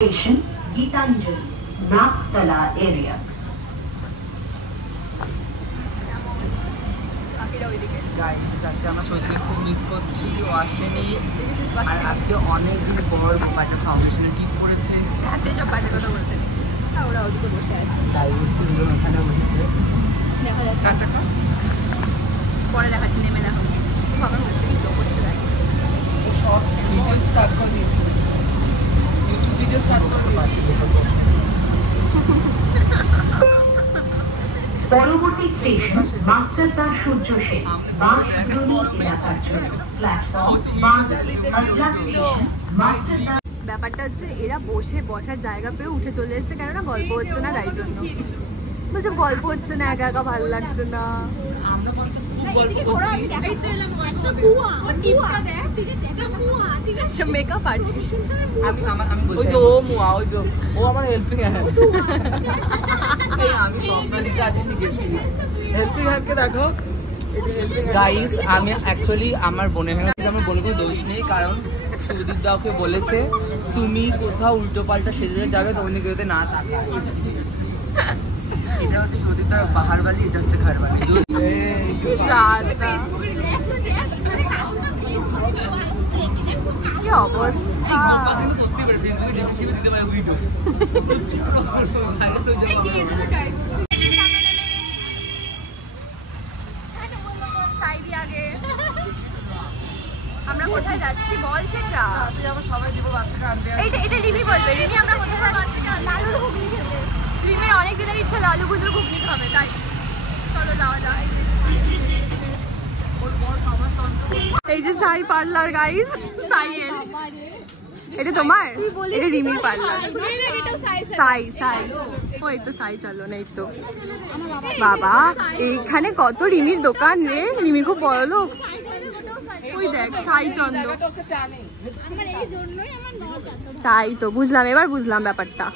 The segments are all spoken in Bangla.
Station, Geetanjali, Nagtala area. Guys আজকে আমরা সত্যি খুব মিস করছি, ও আসেনি। আর আজকে অনেকদিন পর একটা ফাউন্ডেশনের টিপ করেছে। হাতে সব বাজে কথা বলতে আর ওরা ওদিকে বসে আছে। তাই বসছি, দুজন ওখানে বসেছে। দেখা যাচ্ছে পরে দেখাচ্ছি, নেমে দেখো বাবার মধ্যে কি তো করছে। দেখ ও সব ভিডিও স্টার্ট করে দিয়েছে, ইউটিউব ভিডিও স্টার্ট করে দিয়েছে। পরবর্তী স্টেশন মাস্টারদা সূর্য সেন, বাঁশদ্রোণী এলাকার জন্য প্ল্যাটফর্ম 12। ব্যাপারটা হচ্ছে এরা বসার জায়গা পেয়ে উঠে চলে এসেছে, কেননা গল্প হচ্ছে না, তাই জন্য বলছে গল্প হচ্ছে না, একা একা ভালো লাগছে না। মেকআপ আর্টিস্ট ও আমার হেল্পিং হ্যান্ড। আমি সম্প্রদায়কে আজকে শিখেছি হেল্পিং হ্যান্ডকে দেখো গাইস। আমি অ্যাকচুয়ালি আমার বোনের আমার বোনের কোনো দোষ নেই, কারণ সুদীপ দা ওকে বলেছে তুমি কোথাও উল্টো পাল্টা সেজে যাবে তখন কেউতে না থাকে। এটা হচ্ছে সুদীপ দার পাহাড় বালি, এটা হচ্ছে ঘর বালি। কি অবস্থা, আমরা কোথায় যাচ্ছি বল সেটা। সবাই দিব বাচ্চাকে আনতে। এটা রিমি বলবে। রিমি আমরা কোথায় যাচ্ছি? লালুর ঘুগনি খেতে। রিমির অনেক দিনের ইচ্ছা লালু গুজুর ঘুগনি খাবে, তাই চলো যাওয়া যায়। এই যে সাই পার্লার গাইস, সাইয়ের। এটা তোমার? এটা রিমির পার্লার। সাই সাই ওই তো সাই চলো না, এই তো বাবা এইখানে কত রিমির দোকান রে। রিমি খুব বড় লোক। ওই দেখ সাই চন্দ্র। তাই তো বুঝলাম, এবার বুঝলাম ব্যাপারটা।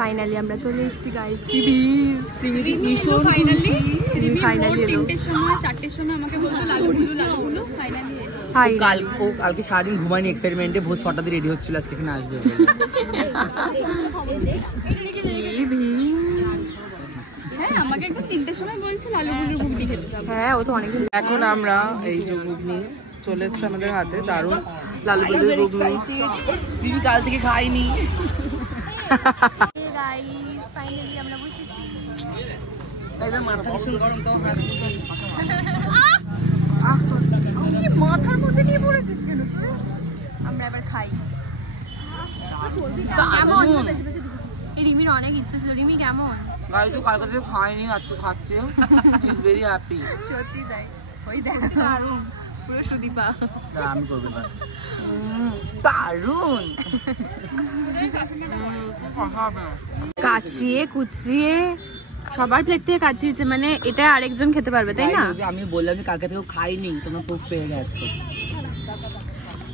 ফাইনালি আমরা চলে এসেছি গাইস। কি ভিড়! ফাইনালি এলো। 4টের সময় আমাকে বলতো লালু ফাইনালি এলো। কালকে সারাদিন ঘুমায়নি এক্সাইটমেন্টে, ভোর 6টাতে রেডি হচ্ছিল আজকে এখানে আসবে। আমাকে একদম 3টের সময় বলছে লালু ঘুগনি খেতে যাবো। হ্যাঁ ও তো অনেকদিন। এখন আমরা এই যে ঘুগনি চলে এসছে আমাদের হাতে, দারুণ লালু গুজের ঘুগনি। দিদি কাল থেকে খাইনি। ফাইনালি আমরা বসেছি। মাথা ভীষণ গরম, তো হাসছি। মাথার মধ্যে নিয়ে পড়েছিস কেন তুই? আমরা এবার খাই। কেমন? রিমির অনেক ইচ্ছে ছিল। রিমি কেমন? গাইস কালকে থেকে খাইনি, আজকে খাচ্ছে। Is very happy. সত্যি তাই। ওই দেখ দারুণ পুরো সুদীপা। আমি করতে পারি। দারুণ কাচিয়ে কুচিয়ে সবার প্লেট থেকে কাচিয়েছে, মানে এটা আরেকজন খেতে পারবে তাই না? আমি বললাম যে কালকে থেকে খাইনি, তোমরা খুব পেয়ে গেছো।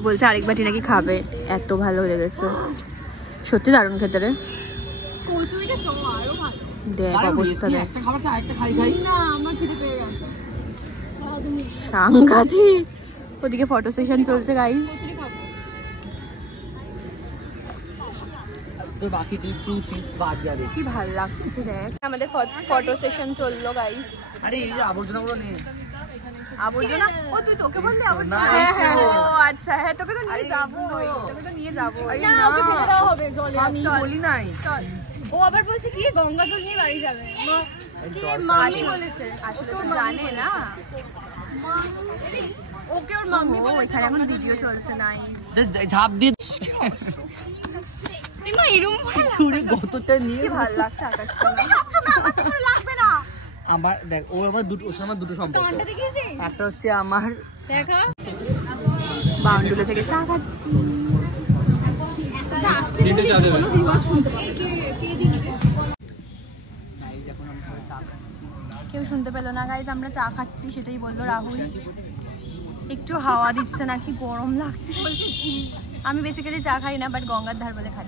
বলছে আরেক বাটি নাকি খাবে, এত ভালো লেগেছে। সত্যি দারুণ খেতে রে। দেখ অবস্থা দেখ, সাংঘাতিক। ওদিকে ফটো সেশন চলছে গাইস। কি ভালো লাগছে দেখ, আমাদের ফটো সেশন চললো গাইস। আরে এই যে আবর্জনাগুলো নেই। আবর্জনা? ও তুই তোকে বললি আবর্জনা? ও আচ্ছা, হ্যাঁ তোকে তো নিয়ে যাবো, তোকে তো নিয়ে যাবো। আমি বলি নাই। চল। ও আবার বলছে কি গঙ্গা জল নিয়ে বাড়ি যাবে। কি মাম্মি বলেছে? আসলে তো জানে না। ওকে ওর মাম্মি বলেছে। এখানে এখন ভিডিও চলছে। নাইস। ঝাঁপ দিয়ে মা এরকম ছুরি গতটা নিয়ে কি ভালো লাগছে আকাশটা। সবসময় আমার কিছু লাগবে না। আমার দেখ ও আবার দুটো সম্পর্ক। কানটা দেখিয়েছিস? একটা হচ্ছে আমার দেখা বাউন্ডুলে থেকে চা খাচ্ছি। তিনটে চা দেবে। কেউ শুনতে পেলো না গাইজ, আমরা চা খাচ্ছি, সেটাই বললো রাহুল। একটু হাওয়া দিচ্ছে নাকি, গরম লাগছে। আমি বেসিক্যালি চা খাই না, বাট গঙ্গার ধার বলে খাই।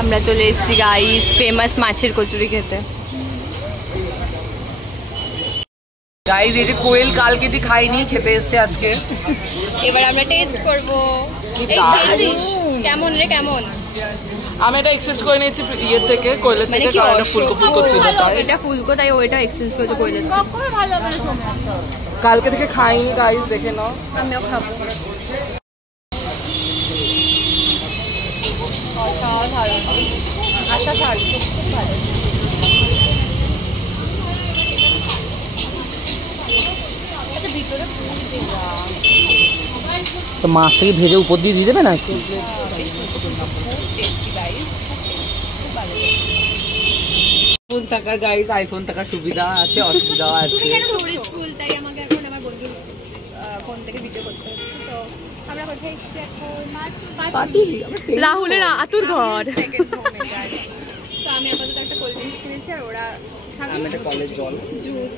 আমরা চলে এসেছি গাইস ফেমাস মাছের কচুরি খেতে। গাইস এই যে কোয়েল কালকে দি খাইনি, খেতে এসছে আজকে। এবার আমরা টেস্ট করবো। এই খেয়েছিস? কেমন রে কেমন? আমি এটা এক্সচেঞ্জ করে নিয়েছি ইয়ে থেকে, কোয়েলের থেকে, কারণ এটা ফুলকো ফুলকো ছিল। এটা ফুলকো তাই ওইটা এক্সচেঞ্জ করেছে কোয়েলের। কখনো ভালো হবে না। কালকে থেকে খাইনি গাইস, দেখে নাও। আমিও খাবো। আশা ছাড় খুব ভালো। আচ্ছা ভিতরে তো মাছটাকে ভেজে উপর দিয়ে দিয়ে দেবে নাকি? ফোন থাকার গাইস, আইফোন থাকার সুবিধা আছে, অসুবিধাও আছে। স্টোরেজ ফুল, তাই আমাকে এখন আমার বন্ধুর ফোন থেকে ভিডিও করতে হচ্ছে। তো আমরা কোথায় এসেছি এখন? রাহুলের আতুর ঘর। তো আমি আপাতত একটা কোল্ড ড্রিঙ্কস কিনেছি, আর ওরা আমি একটা কলেজ জল জুস